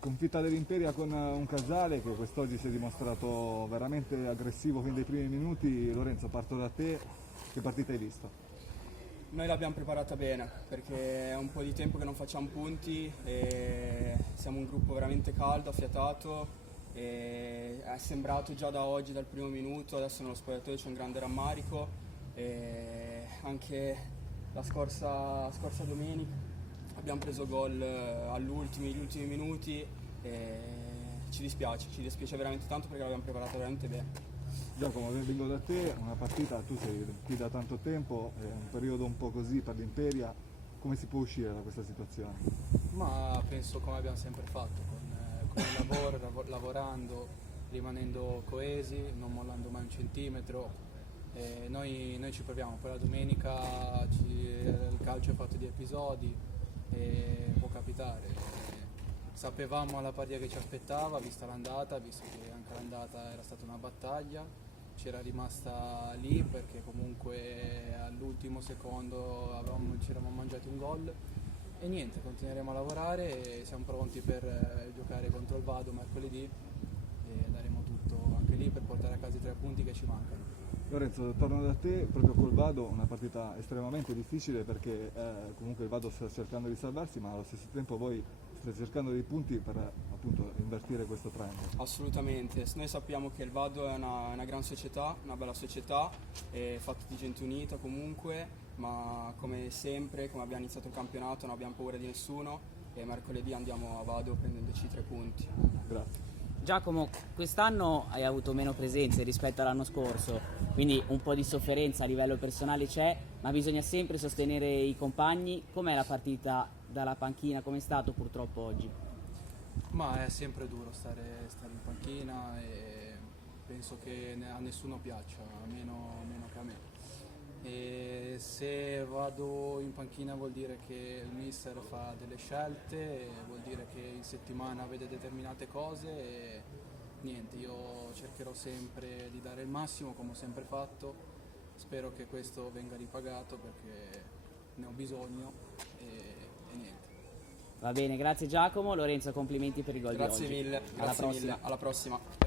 Sconfitta dell'Imperia con un Casale che quest'oggi si è dimostrato veramente aggressivo fin dai primi minuti. Lorenzo, parto da te, che partita hai visto? Noi l'abbiamo preparata bene perché è un po' di tempo che non facciamo punti e siamo un gruppo veramente caldo, affiatato e è sembrato già da oggi, dal primo minuto. Adesso nello spogliatoio c'è un grande rammarico e anche la scorsa domenica abbiamo preso gol gli ultimi minuti e ci dispiace veramente tanto perché l'abbiamo preparata veramente bene. Giacomo, vengo da te, una partita, tu sei qui da tanto tempo, è un periodo un po' così per l'Imperia, come si può uscire da questa situazione? Ma penso come abbiamo sempre fatto, con il lavoro, lavorando, rimanendo coesi, non mollando mai un centimetro. Noi ci proviamo, poi la domenica il calcio è fatto di episodi e può capitare. Sapevamo la partita che ci aspettava, vista l'andata, visto che anche l'andata era stata una battaglia, c'era rimasta lì perché comunque all'ultimo secondo ci eravamo mangiati un gol e niente, continueremo a lavorare e siamo pronti per giocare contro il Vado mercoledì e daremo tutto anche lì per portare a casa i 3 punti che ci mancano. Lorenzo, torno da te, proprio col Vado, una partita estremamente difficile perché comunque il Vado sta cercando di salvarsi, ma allo stesso tempo voi state cercando dei punti per appunto invertire questo trend. Assolutamente, noi sappiamo che il Vado è una gran società, una bella società, è fatta di gente unita comunque, ma come sempre, come abbiamo iniziato il campionato, non abbiamo paura di nessuno e mercoledì andiamo a Vado prendendoci 3 punti. Grazie. Giacomo, quest'anno hai avuto meno presenze rispetto all'anno scorso, quindi un po' di sofferenza a livello personale c'è, ma bisogna sempre sostenere i compagni. Com'è la partita dalla panchina? Com'è stato purtroppo oggi? Ma è sempre duro stare in panchina e penso che a nessuno piaccia, meno che a me. E se vado in panchina vuol dire che il mister fa delle scelte, vuol dire che in settimana vede determinate cose e niente, io cercherò sempre di dare il massimo come ho sempre fatto, spero che questo venga ripagato perché ne ho bisogno e niente. Va bene, grazie Giacomo. Lorenzo, complimenti per i gol di oggi. Grazie mille, Alla prossima. alla prossima.